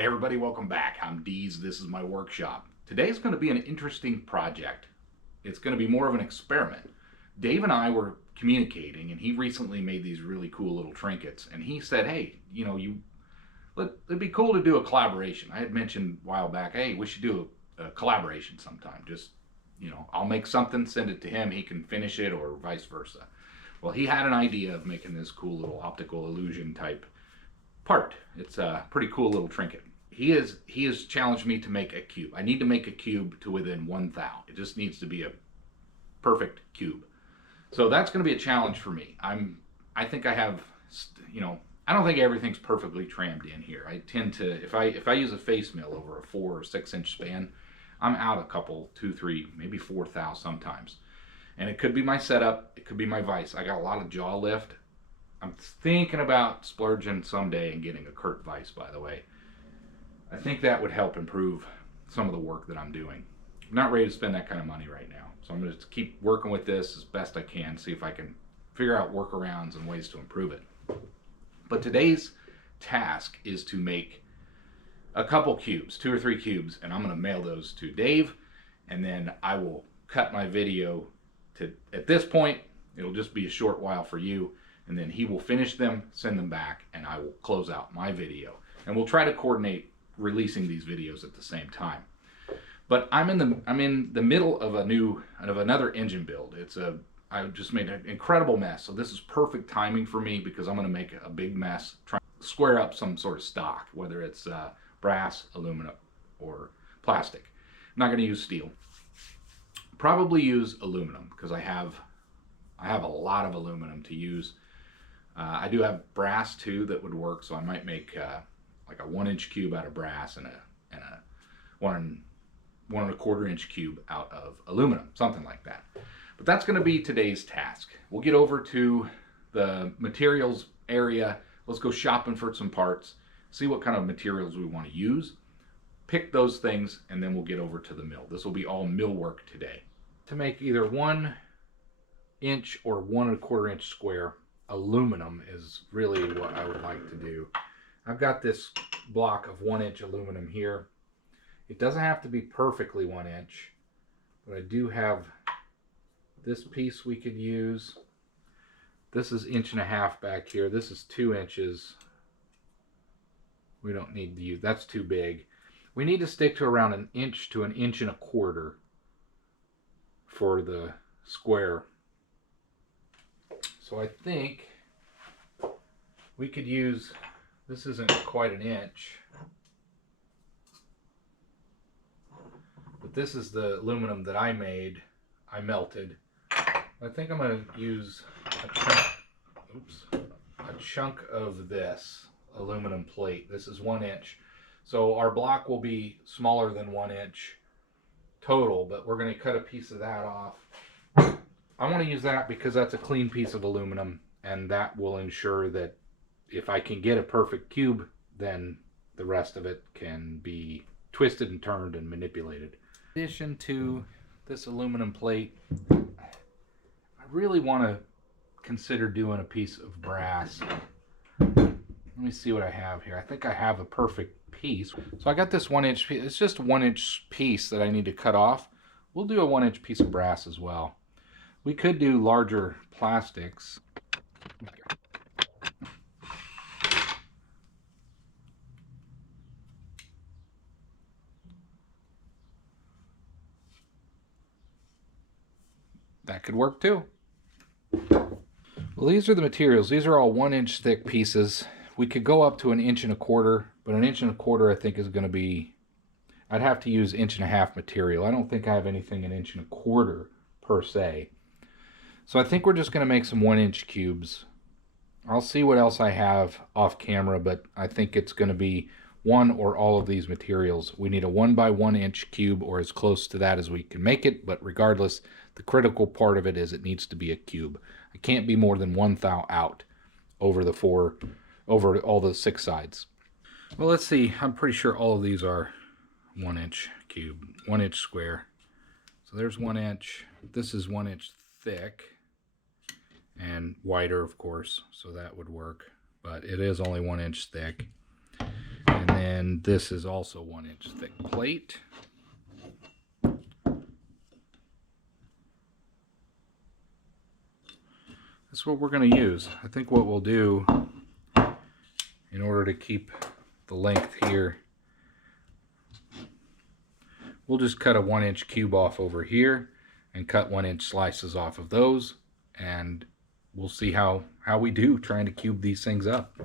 Hey everybody, welcome back. I'm Deez. This is my workshop. Today's going to be an interesting project. It's going to be more of an experiment. Dave and I were communicating, and he recently made these really cool little trinkets. And he said, hey, it'd be cool to do a collaboration. I had mentioned a while back, hey, we should do a collaboration sometime. Just, I'll make something, send it to him, he can finish it, or vice versa. Well, he had an idea of making this cool little optical illusion type part. It's a pretty cool little trinket. He has challenged me to make a cube. I need to make a cube to within 1 thou. It just needs to be a perfect cube. So that's going to be a challenge for me. I think I have, I don't think everything's perfectly trammed in here. I tend to, if I use a face mill over a 4 or 6 inch span, I'm out a couple, 2, 3, maybe 4 thou sometimes. And it could be my setup, it could be my vise. I got a lot of jaw lift. I'm thinking about splurging someday and getting a Kurt vise, by the way. I think that would help improve some of the work that I'm doing. I'm not ready to spend that kind of money right now. So I'm going to keep working with this as best I can, see if I can figure out workarounds and ways to improve it. But today's task is to make a couple cubes, 2 or 3 cubes, and I'm going to mail those to Dave, and then I will cut my video to, at this point, it'll just be a short while for you, and then he will finish them, send them back, and I will close out my video. And we'll try to coordinate releasing these videos at the same time. But I'm in the middle of another engine build. I just made an incredible mess. So this is perfect timing for me because I'm going to make a big mess trying to square up some sort of stock, whether it's brass, aluminum, or plastic. I'm not going to use steel. Probably use aluminum because I have a lot of aluminum to use. I do have brass too that would work, so I might make like a 1 inch cube out of brass and a 1 1/4 inch cube out of aluminum, something like that. But that's going to be today's task. We'll get over to the materials area. Let's go shopping for some parts, see what kind of materials we want to use, pick those things, and then we'll get over to the mill. This will be all mill work today. To make either 1 inch or 1 1/4 inch square, aluminum is really what I would like to do. I've got this block of 1 inch aluminum here. It doesn't have to be perfectly 1 inch, but I do have this piece we could use. This is 1.5 inches back here. This is 2 inches. We don't need to use, that's too big. We need to stick to around 1 inch to 1 1/4 inches for the square. So I think we could use, this isn't quite 1 inch, but this is the aluminum that I made, I melted. I think I'm going to use a chunk of this aluminum plate. This is 1 inch. So our block will be smaller than 1 inch total, but we're going to cut a piece of that off. I want to use that because that's a clean piece of aluminum, and that will ensure that if I can get a perfect cube, then the rest of it can be twisted and turned and manipulated. In addition to this aluminum plate, I really want to consider doing a piece of brass. Let me see what I have here. I think I have a perfect piece. So I got this 1 inch piece. It's just a 1 inch piece that I need to cut off. We'll do a 1 inch piece of brass as well. We could do larger plastics. That could work too. Well, these are the materials. These are all 1 inch thick pieces. We could go up to 1.25 inches, but 1.25 inches I think is going to be, I'd have to use 1.5 inch material. I don't think I have anything 1.25 inches per se. So I think we're just going to make some 1 inch cubes. I'll see what else I have off camera, but I think it's going to be one or all of these materials. We need a 1 by 1 inch cube, or as close to that as we can make it, but regardless, the critical part of it is it needs to be a cube. It can't be more than 1 thou out over all the 6 sides. Well, let's see. I'm pretty sure all of these are 1 inch cube, 1 inch square. So there's 1 inch. This is 1 inch thick and wider, of course, so that would work, but it is only 1 inch thick. And then this is also 1 inch thick plate. That's what we're going to use. I think what we'll do, in order to keep the length here, we'll just cut a 1 inch cube off over here and cut 1 inch slices off of those, and we'll see how we do trying to cube these things up.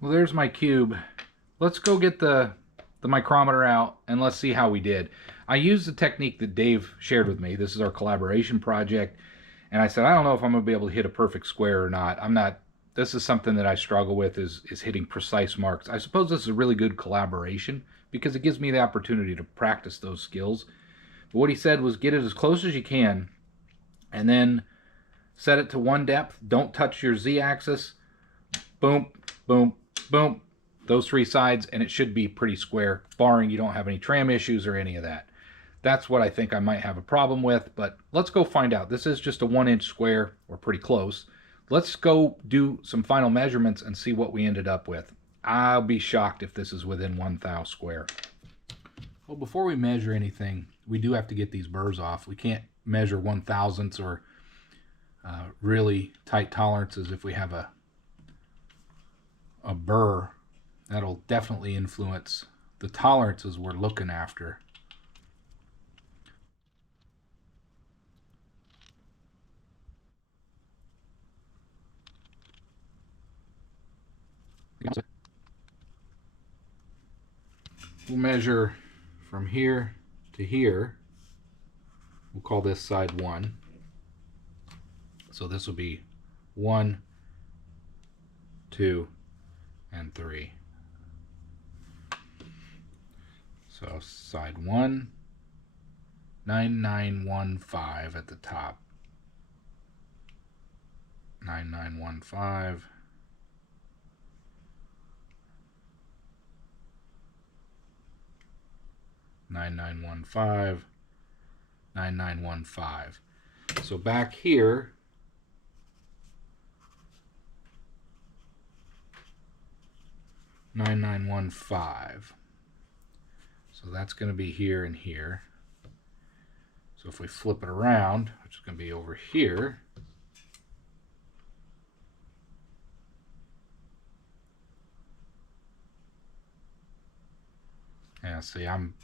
Well, there's my cube. Let's go get the micrometer out and let's see how we did. I used the technique that Dave shared with me. This is our collaboration project. And I said, I don't know if I'm going to be able to hit a perfect square or not. This is something that I struggle with, is hitting precise marks. I suppose this is a really good collaboration because it gives me the opportunity to practice those skills. But what he said was get it as close as you can and then set it to one depth. Don't touch your Z-axis. Boom, boom, boom. Those three sides, and it should be pretty square, barring you don't have any tram issues or any of that. That's what I think I might have a problem with, but let's go find out. This is just a 1 inch square, or pretty close. Let's go do some final measurements and see what we ended up with. I'll be shocked if this is within 1/1000 square. Well, before we measure anything, we do have to get these burrs off. We can't measure 1/1000ths or really tight tolerances if we have a burr. That'll definitely influence the tolerances we're looking after. We'll measure from here to here. We'll call this side 1. So this will be 1, 2, and 3. So side 1, 9915 at the top. 9915. Nine nine one five, 9915. So back here, nine nine one five. So that's going to be here and here. So if we flip it around, which is going to be over here, yeah, see, I'm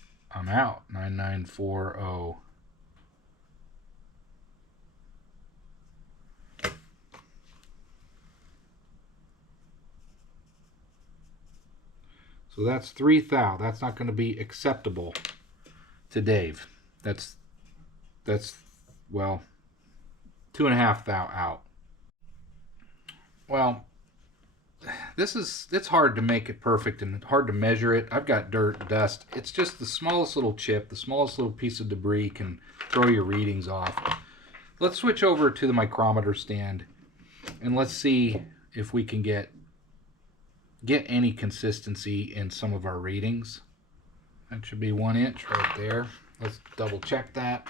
out. 9940. So that's 3 thou. That's not going to be acceptable to Dave. That's well, 2.5 thou out. Well, it's hard to make it perfect and hard to measure it. I've got dirt, dust. It's just the smallest little chip, the smallest little piece of debris can throw your readings off. Let's switch over to the micrometer stand and let's see if we can get any consistency in some of our readings. That should be 1 inch right there. Let's double check that.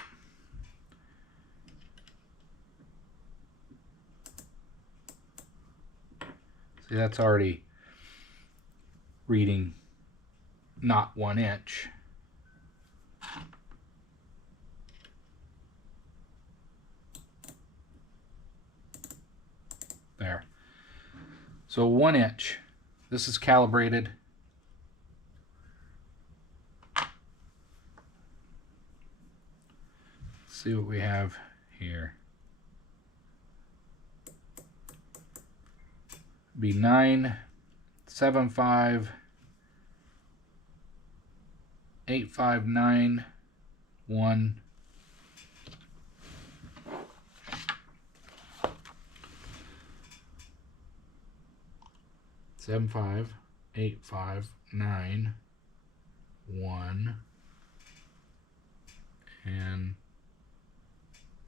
See, that's already reading not 1 inch. There. So 1 inch. This is calibrated. Let's see what we have here. Be 975 8591 75859 and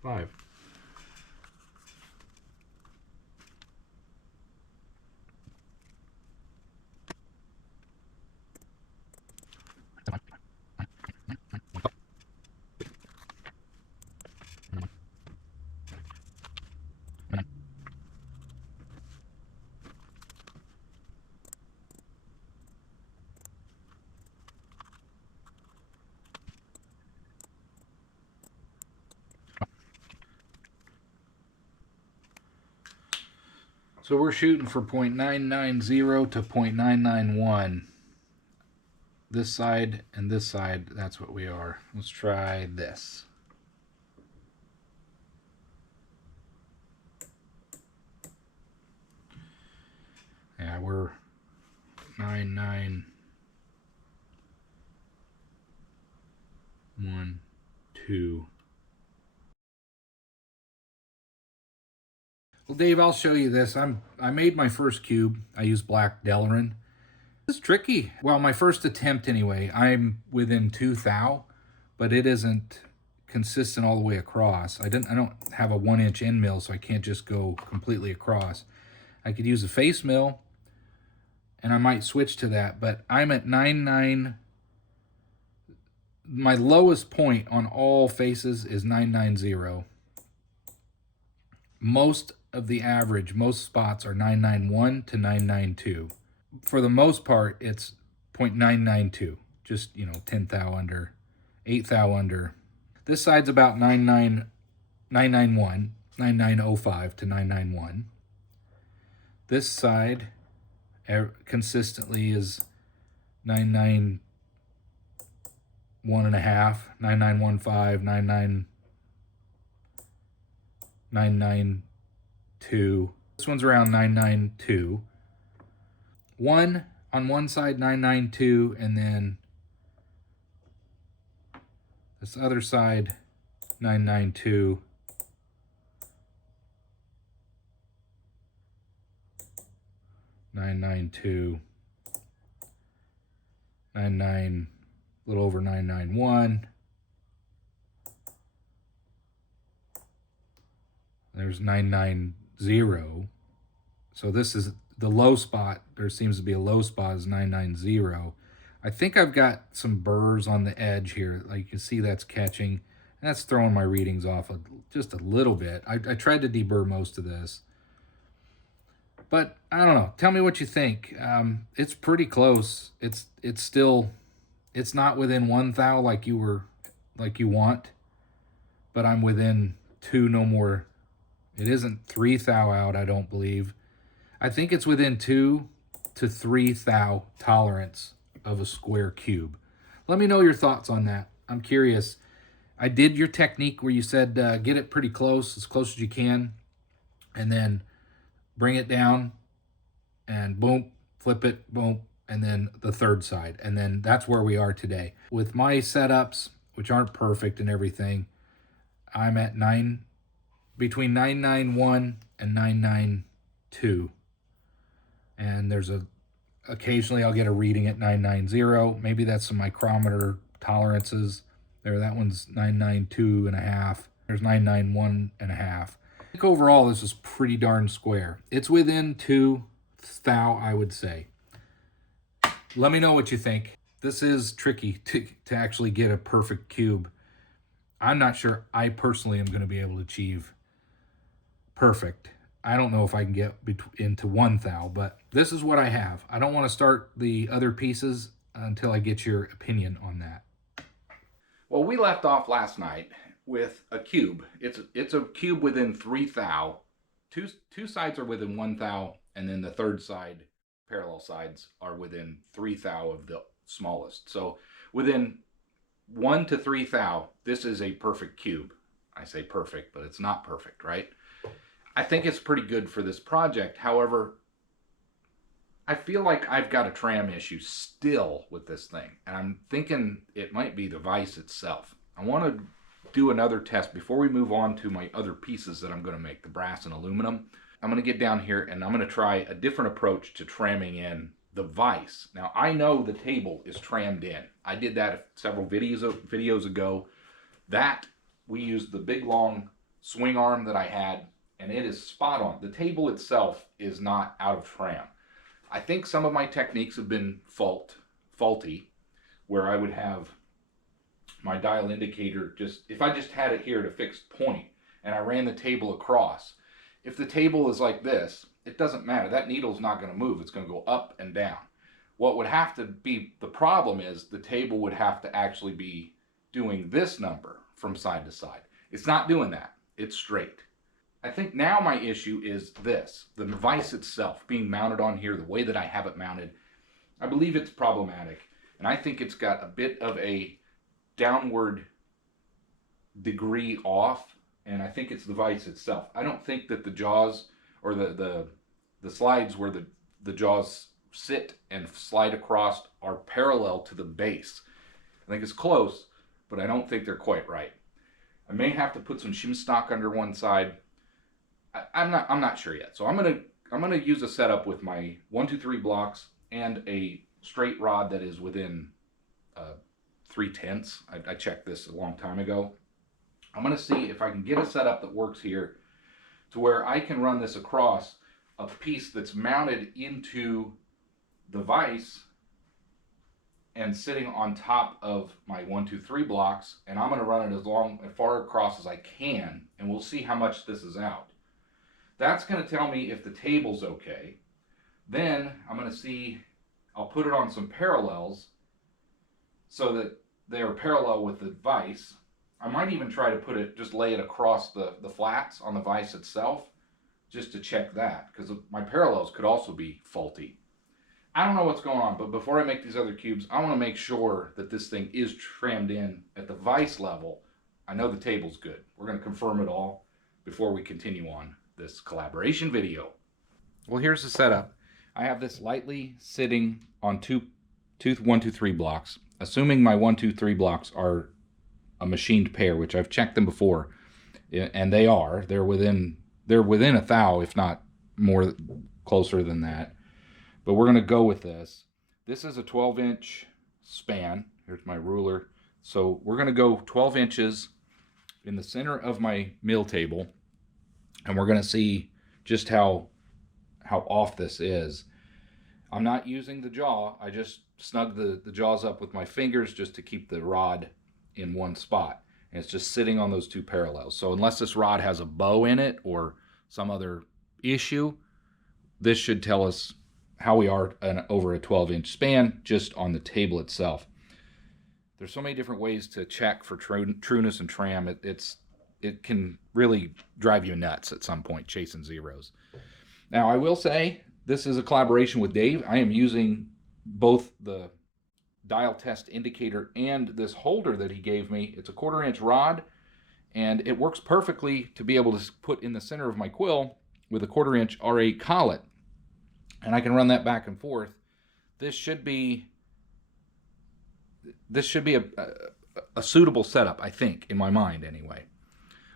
5. So we're shooting for 0.990 to 0.991. This side and this side, that's what we are. Let's try this. Yeah, we're 9912. Well, Dave, I'll show you this. I made my first cube. I used black Delrin. It's tricky. Well, my first attempt anyway. I'm within 2 thou, but it isn't consistent all the way across. I don't have a 1 inch end mill, so I can't just go completely across. I could use a face mill, and I might switch to that, but I'm at 99. My lowest point on all faces is 990. Most of the average, most spots are 991 to 992. For the most part, it's 0.992. Just, 10 thou under, 8 thou under. This side's about 991, 9905 to 991. This side consistently is 991.5, 9915, 992. This one's around 992. one on one side 992, and then this other side 992. 992, 99, a little over 991. There's 990. So this is the low spot. There seems to be a low spot is 990. I think I've got some burrs on the edge here. Like you can see that's catching. That's throwing my readings off just a little bit. I tried to deburr most of this. But I don't know. Tell me what you think. It's pretty close. It's still, it's not within 1 thou like you want, but I'm within 2, no more. It isn't 3 thou out, I don't believe. I think it's within 2 to 3 thou tolerance of a square cube. Let me know your thoughts on that. I'm curious. I did your technique where you said get it pretty close as you can, and then bring it down and boom, flip it, boom, and then the third side. And then that's where we are today. With my setups, which aren't perfect and everything, I'm at between 991 and 992. And there's occasionally I'll get a reading at 990. Maybe that's some micrometer tolerances. There, that one's 992.5. There's 991.5. I think overall this is pretty darn square. It's within 2 thou, I would say. Let me know what you think. This is tricky to actually get a perfect cube. I'm not sure I personally am going to be able to achieve perfect. I don't know if I can get into 1 thou, but this is what I have. I don't want to start the other pieces until I get your opinion on that. Well, we left off last night with a cube. It's a cube within 3 thou. Two sides are within 1 thou, and then the third side, parallel sides, are within 3 thou of the smallest. So within 1 to 3 thou, this is a perfect cube. I say perfect, but it's not perfect, right? I think it's pretty good for this project. However, I feel like I've got a tram issue still with this thing, and I'm thinking it might be the vise itself. I want to do another test before we move on to my other pieces that I'm going to make, the brass and aluminum. I'm going to get down here and I'm going to try a different approach to tramming in the vise. Now, I know the table is trammed in. I did that several videos ago. That, we used the big long swing arm that I had, and it is spot on. The table itself is not out of tram. I think some of my techniques have been faulty, where I would have my dial indicator if I just had it here at a fixed point and I ran the table across, if the table is like this, it doesn't matter. That needle's not going to move. It's going to go up and down. What would have to be the problem is the table would have to actually be doing this number from side to side. It's not doing that. It's straight. I think now my issue is this, the vise itself being mounted on here, the way that I have it mounted. I believe it's problematic, and I think it's got a bit of a downward degree off, and I think it's the vise itself. I don't think that the jaws or the slides where the jaws sit and slide across are parallel to the base. I think it's close, but I don't think they're quite right. I may have to put some shim stock under one side. I'm not sure yet. So I'm gonna use a setup with my 1, 2, 3 blocks and a straight rod that is within 3/10. I checked this a long time ago. I'm gonna see if I can get a setup that works here to where I can run this across a piece that's mounted into the vise and sitting on top of my 1, 2, 3 blocks, and I'm gonna run it as far across as I can, and we'll see how much this is out. That's going to tell me if the table's okay. Then I'm going to see, I'll put it on some parallels so that they're parallel with the vise. I might even try to just lay it across the flats on the vise itself just to check that, because my parallels could also be faulty. I don't know what's going on, but before I make these other cubes, I want to make sure that this thing is trimmed in at the vise level. I know the table's good. We're going to confirm it all before we continue on this collaboration video. Well, here's the setup. I have this lightly sitting on two 1, 2, 3 blocks, assuming my 1, 2, 3 blocks are a machined pair, which I've checked them before, and they are. They're within a thou, if not more, closer than that. But we're going to go with this. This is a 12-inch span. Here's my ruler. So we're going to go 12 inches in the center of my mill table, and we're going to see just how off this is. I'm not using the jaw. I just snug the jaws up with my fingers just to keep the rod in one spot. And it's just sitting on those two parallels. So unless this rod has a bow in it or some other issue, this should tell us how we are over a 12-inch span just on the table itself. There's so many different ways to check for trueness and tram. It can really drive you nuts at some point chasing zeros. Now, I will say this is a collaboration with Dave. I am using both the dial test indicator and this holder that he gave me. It's a 1/4-inch rod, and it works perfectly to be able to put in the center of my quill with a 1/4-inch R8 collet. And I can run that back and forth. This should be a suitable setup, I think, in my mind anyway.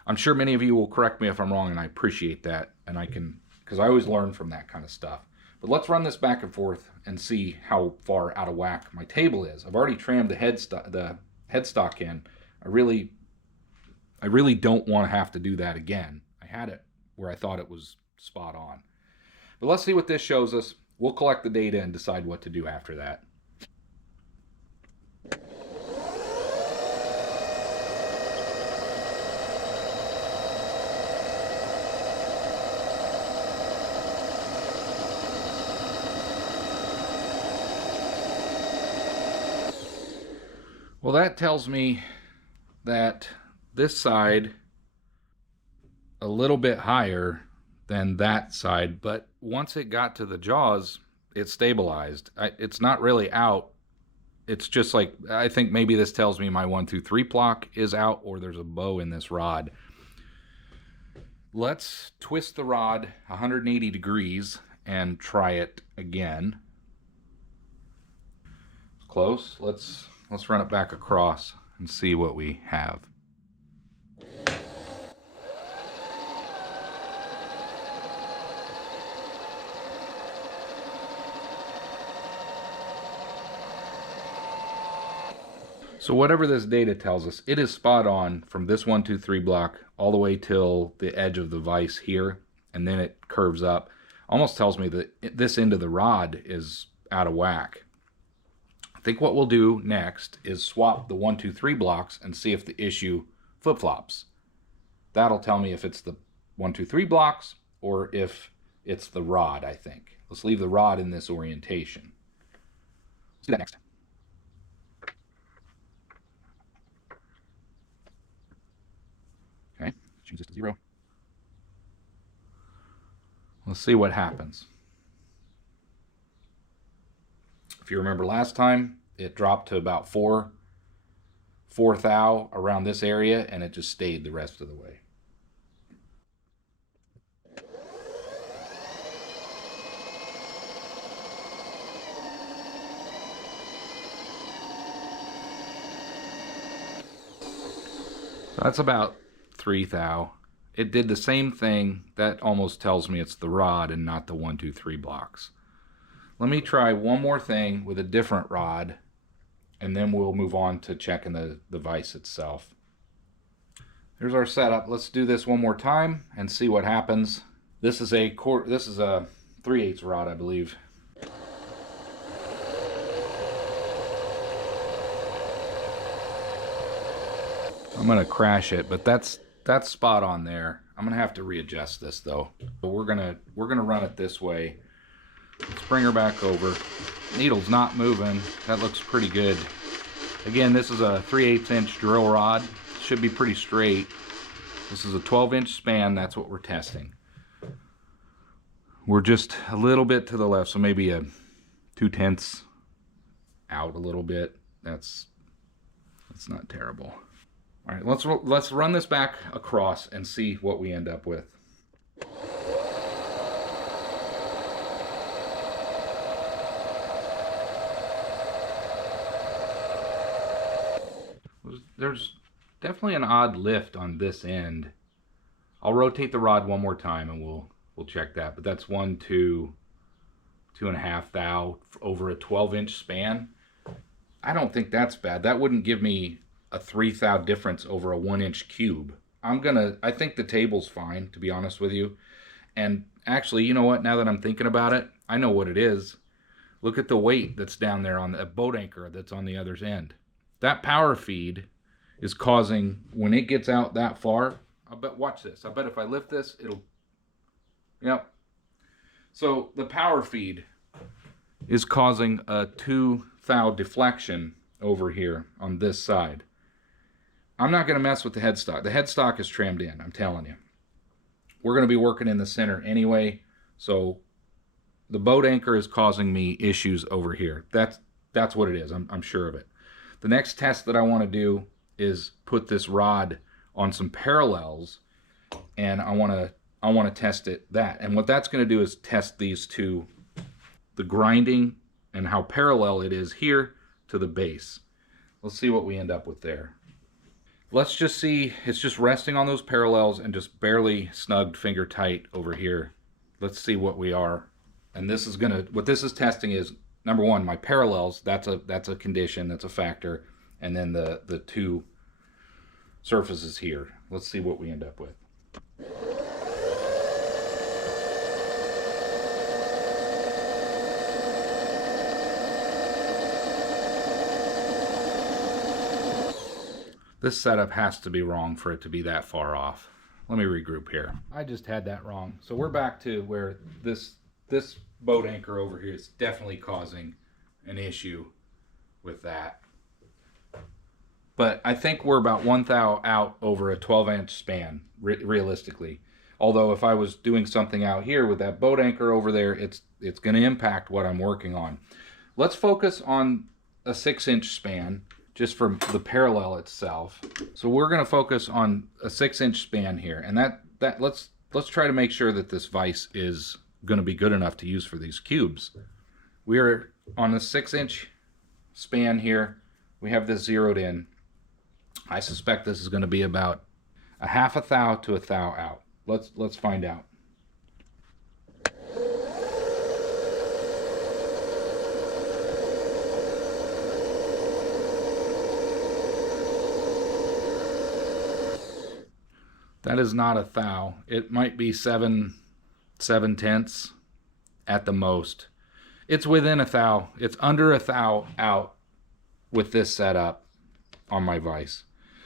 I'm sure many of you will correct me if I'm wrong, and I appreciate that, and I can, because I always learn from that kind of stuff. But let's run this back and forth and see how far out of whack my table is. I've already trammed the headstock in. I really don't want to have to do that again. I had it where I thought it was spot on. But let's see what this shows us. We'll collect the data and decide what to do after that. Well, that tells me that this side a little bit higher than that side, but once it got to the jaws, it stabilized. It's not really out. It's just like, I think maybe this tells me my 1, 2, 3 block is out, or there's a bow in this rod. Let's twist the rod 180 degrees and try it again. Close. Let's run it back across and see what we have. So whatever this data tells us, it is spot on from this 1, 2, 3 block all the way till the edge of the vise here, and then it curves up. Almost tells me that this end of the rod is out of whack. I think what we'll do next is swap the 1, 2, 3 blocks and see if the issue flip-flops. That'll tell me if it's the 1, 2, 3 blocks or if it's the rod, I think. Let's leave the rod in this orientation. Let's do that next. Okay, change this to 0. Let's see what happens. If you remember last time, it dropped to about 4 thou around this area, and it just stayed the rest of the way. So that's about 3 thou. It did the same thing. That almost tells me it's the rod and not the 1, 2, 3 blocks. Let me try one more thing with a different rod, and then we'll move on to checking the vise itself. Here's our setup. Let's do this one more time and see what happens. This is a 3/8 rod, I believe. I'm gonna crash it, but that's spot on there. I'm gonna have to readjust this though. But we're gonna run it this way. Let's bring her back over. Needle's not moving. That looks pretty good. Again, this is a 3/8 inch drill rod. Should be pretty straight. This is a 12-inch span. That's what we're testing. We're just a little bit to the left, so maybe a 2/10 out a little bit. That's not terrible. All right, let's run this back across and see what we end up with. there's definitely an odd lift on this end. I'll rotate the rod one more time and we'll check that. But that's 1, 2, 2.5 thou over a 12-inch span. I don't think that's bad. That wouldn't give me a 3 thou difference over a 1-inch cube. I think the table's fine, to be honest with you. And actually, you know what? Now that I'm thinking about it, I know what it is. Look at the weight that's down there on the boat anchor that's on the other end. That power feed is causing, when it gets out that far, I bet, watch this. I bet if I lift this, it'll, yep. So the power feed is causing a 2 thou deflection over here on this side. I'm not going to mess with the headstock. The headstock is trimmed in, I'm telling you. We're going to be working in the center anyway, so the boat anchor is causing me issues over here. That's what it is. I'm sure of it. The next test that I want to do is put this rod on some parallels, and I want to test that. And what that's going to do is test these two, the grinding and how parallel it is here to the base. Let's see what we end up with there. Let's just see, it's just resting on those parallels and just barely snugged finger tight over here. Let's see what we are. And this is gonna, what this is testing is, number one, my parallels, that's a condition, that's a factor, and then the two surfaces here. Let's see what we end up with. This setup has to be wrong for it to be that far off. Let me regroup here. I just had that wrong. So we're back to where this boat anchor over here is definitely causing an issue with that. But I think we're about 1 thou out over a 12-inch span, realistically. Although if I was doing something out here with that boat anchor over there, it's going to impact what I'm working on. Let's focus on a 6-inch span, just for the parallel itself. So we're going to focus on a 6-inch span here, and that let's try to make sure that this vise is going to be good enough to use for these cubes. We are on a 6-inch span here. We have this zeroed in. I suspect this is going to be about a 1/2 thou to 1 thou out. Let's find out. That is not 1 thou. It might be 7/7 at the most. It's within 1 thou. It's under 1 thou out with this setup on my vise.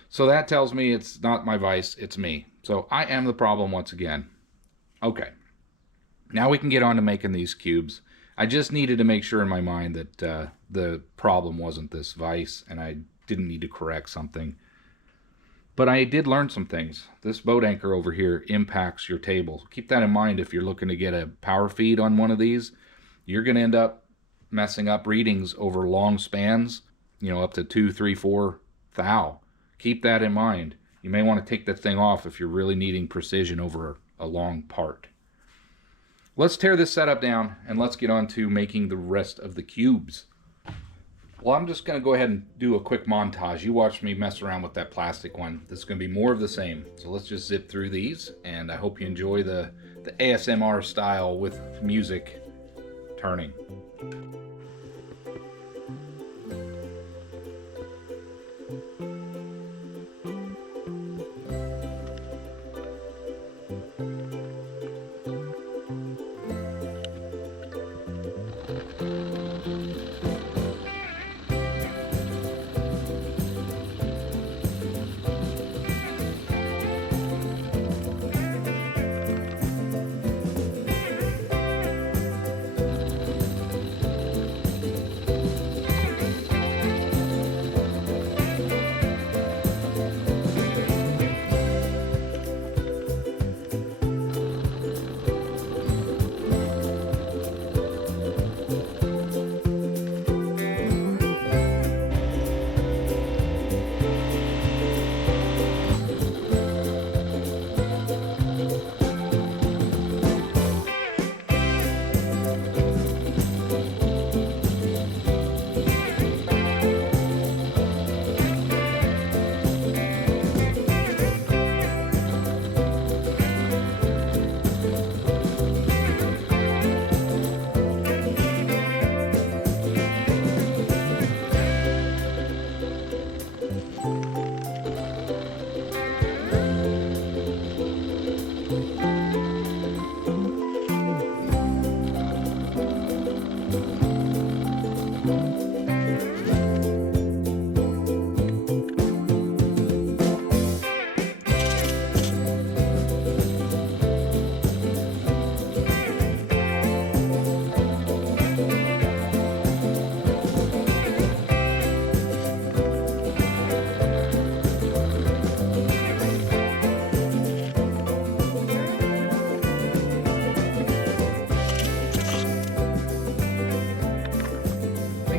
So that tells me it's not my vise, it's me. So I am the problem once again. Okay. Now we can get on to making these cubes. I just needed to make sure in my mind that the problem wasn't this vise, and I didn't need to correct something. But I did learn some things. This boat anchor over here impacts your table. Keep that in mind if you're looking to get a power feed on one of these. You're going to end up messing up readings over long spans, you know, up to 2, 3, 4 thou. Keep that in mind. You may want to take that thing off if you're really needing precision over a long part. Let's tear this setup down and let's get on to making the rest of the cubes. Well, I'm just going to go ahead and do a quick montage. You watch me mess around with that plastic one. This is going to be more of the same. So let's just zip through these, and I hope you enjoy the ASMR style with music turning.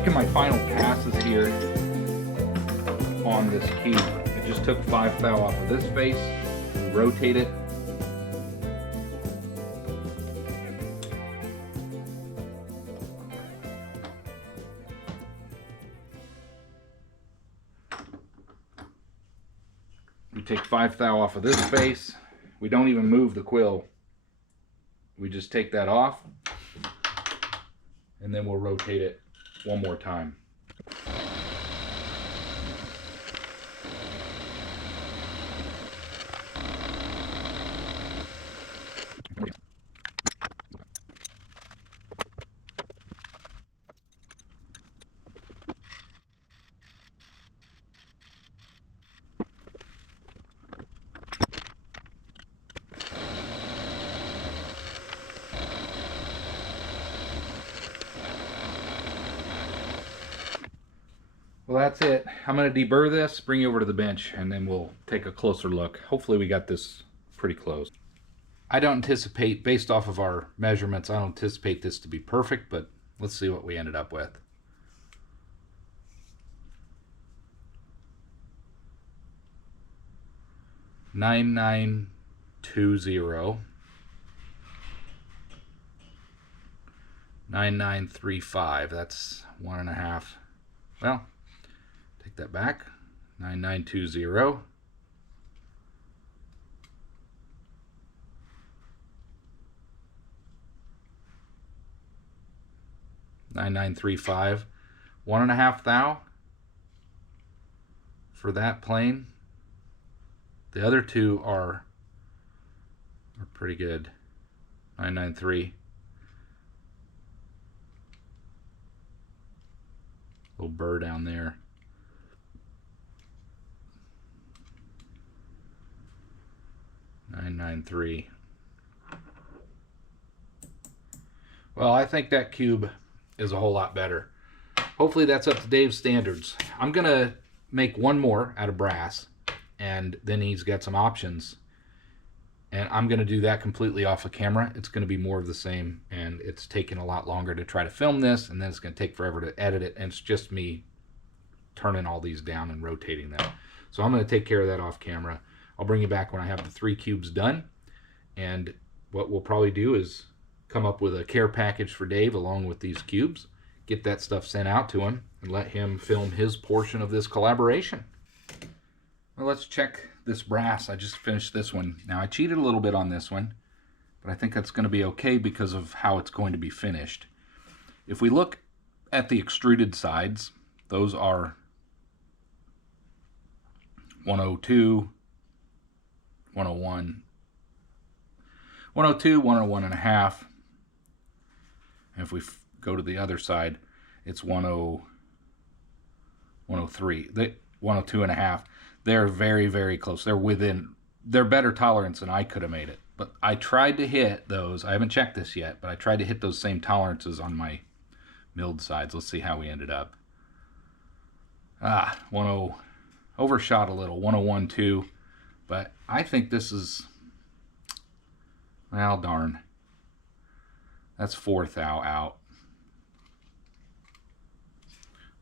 making my final passes here on this cube. I just took 5 thou off of this face, rotate it. We take 5 thou off of this face. We don't even move the quill. We just take that off, and then we'll rotate it one more time. Well, that's it. I'm going to deburr this, bring you over to the bench, and then we'll take a closer look. Hopefully we got this pretty close. I don't anticipate, based off of our measurements, I don't anticipate this to be perfect, but let's see what we ended up with. $9920, 9935. That's 1.5. Well, take that back. 9920. $9935. 1.5 thou for that plane. The other two are pretty good. 993. Little burr down there. 993. Well, I think that cube is a whole lot better. Hopefully that's up to Dave's standards. I'm gonna make one more out of brass, and then he's got some options, and I'm gonna do that completely off of camera. It's gonna be more of the same, and it's taking a lot longer to try to film this, and then it's gonna take forever to edit it, and it's just me turning all these down and rotating them. So I'm gonna take care of that off camera. I'll bring you back when I have the 3 cubes done, and what we'll probably do is come up with a care package for Dave along with these cubes, get that stuff sent out to him, and let him film his portion of this collaboration. Well, let's check this brass. I just finished this one. Now, I cheated a little bit on this one, but I think that's going to be okay because of how it's going to be finished. If we look at the extruded sides, those are 102, 101, 102, 101 and a half. And if we go to the other side, it's 103, 102 and a half. They're very, very close. They're better tolerance than I could have made it. But I tried to hit those. I haven't checked this yet, but I tried to hit those same tolerances on my milled sides. Let's see how we ended up. 10, overshot a little, 101.2. But I think this is, well, darn. That's 4 thou out.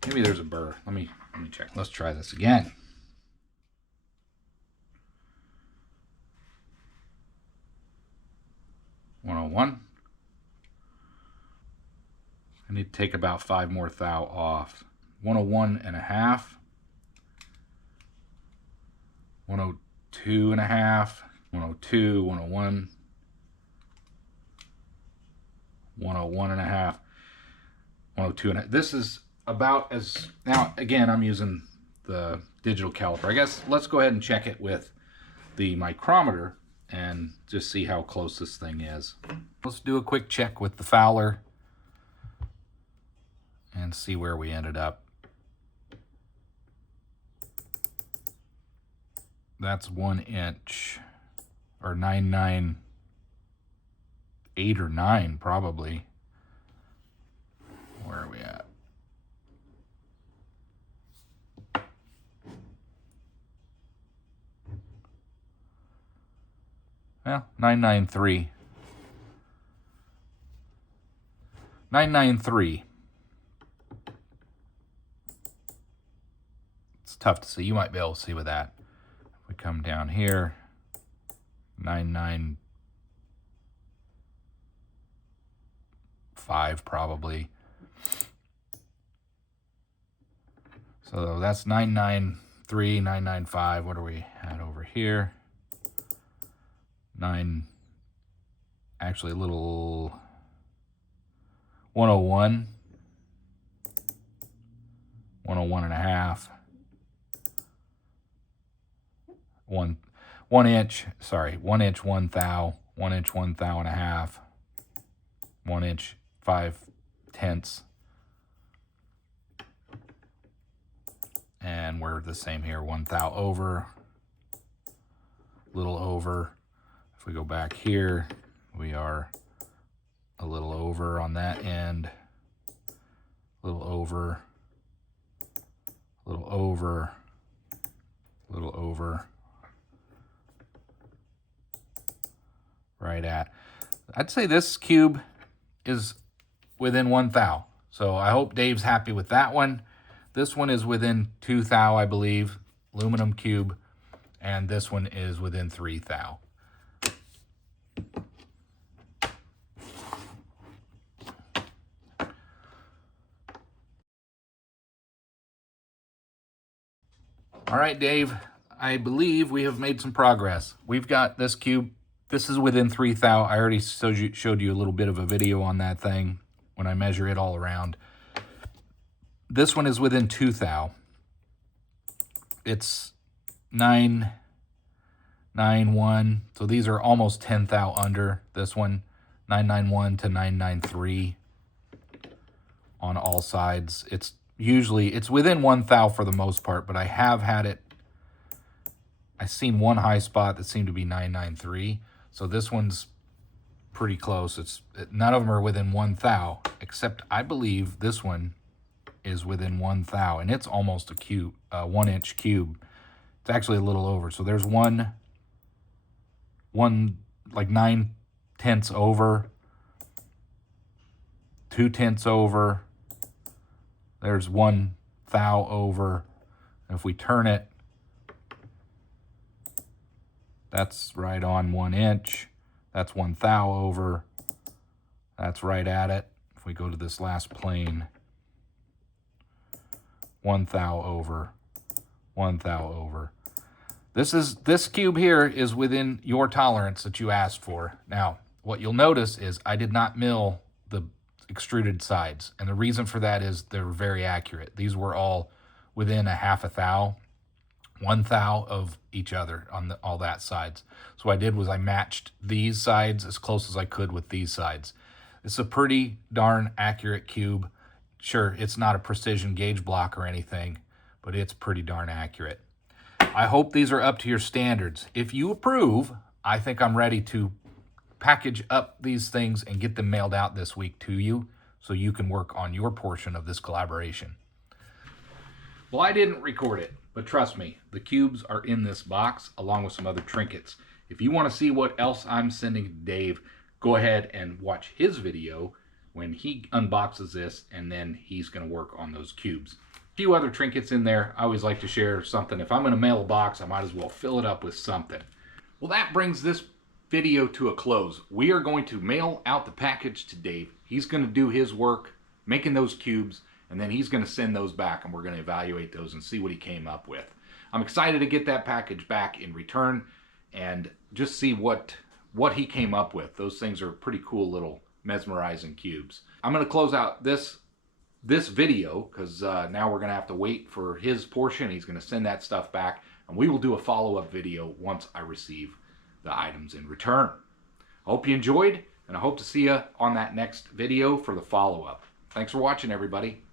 Maybe there's a burr. Let me check. Let's try this again. $101. I need to take about 5 more thou off. 101 and a half. 102 and a half. 102, 101. 101 and a half. 102 and a half. This is about as, now again, I'm using the digital caliper. I guess let's go ahead and check it with the micrometer and just see how close this thing is. Let's do a quick check with the Fowler and see where we ended up. That's 1 inch, or 998 or 9 probably. Where are we at? Well, 993. 993. tough to see. You might be able to see with that. If we come down here, 995 probably. So that's 993, 995. What are we at over here? Actually a little 101. 101 and a half. 1 inch, sorry, 1 inch 1 thou, 1 inch 1 thou and a half, 1 inch 5/10. And we're the same here, 1 thou over, little over. If we go back here, we are a little over on that end, little over, little over, little over, right at. I'd say this cube is within 1 thou. So I hope Dave's happy with that one. This one is within 2 thou, I believe, aluminum cube, and this one is within 3 thou. All right, Dave, I believe we have made some progress. We've got this cube. This is within 3 thou. I already showed you a little bit of a video on that thing when I measure it all around. This one is within 2 thou. It's 991. So these are almost 10 thou under. This one, 991 to 993 on all sides. It's within 1 thou for the most part, but I have had it. I've seen one high spot that seemed to be 993. So this one's pretty close. None of them are within 1 thou, except I believe this one is within 1 thou, and it's almost a cube, 1 inch cube. It's actually a little over. So there's one like 9/10 over, 2/10 over. There's 1 thou over. And if we turn it, that's right on 1 inch. That's 1 thou over. That's right at it. If we go to this last plane, 1 thou over, 1 thou over. This cube here is within your tolerance that you asked for. Now, what you'll notice is I did not mill the extruded sides, and the reason for that is they're very accurate. These were all within a 1/2 thou, 1 thou of each other on all that sides. So what I did was I matched these sides as close as I could with these sides. It's a pretty darn accurate cube. Sure, it's not a precision gauge block or anything, but it's pretty darn accurate. I hope these are up to your standards. If you approve, I think I'm ready to package up these things and get them mailed out this week to you so you can work on your portion of this collaboration. Well, I didn't record it, but trust me, the cubes are in this box along with some other trinkets. If you want to see what else I'm sending to Dave, go ahead and watch his video when he unboxes this, and then he's going to work on those cubes. A few other trinkets in there. I always like to share something. If I'm going to mail a box, I might as well fill it up with something. Well, that brings this video to a close. We are going to mail out the package to Dave. He's going to do his work making those cubes, and then he's going to send those back, and we're going to evaluate those and see what he came up with. I'm excited to get that package back in return and just see what he came up with. Those things are pretty cool little mesmerizing cubes. I'm going to close out this video because now we're going to have to wait for his portion. He's going to send that stuff back, and we will do a follow-up video once I receive the items in return. I hope you enjoyed, and I hope to see you on that next video for the follow-up. Thanks for watching, everybody.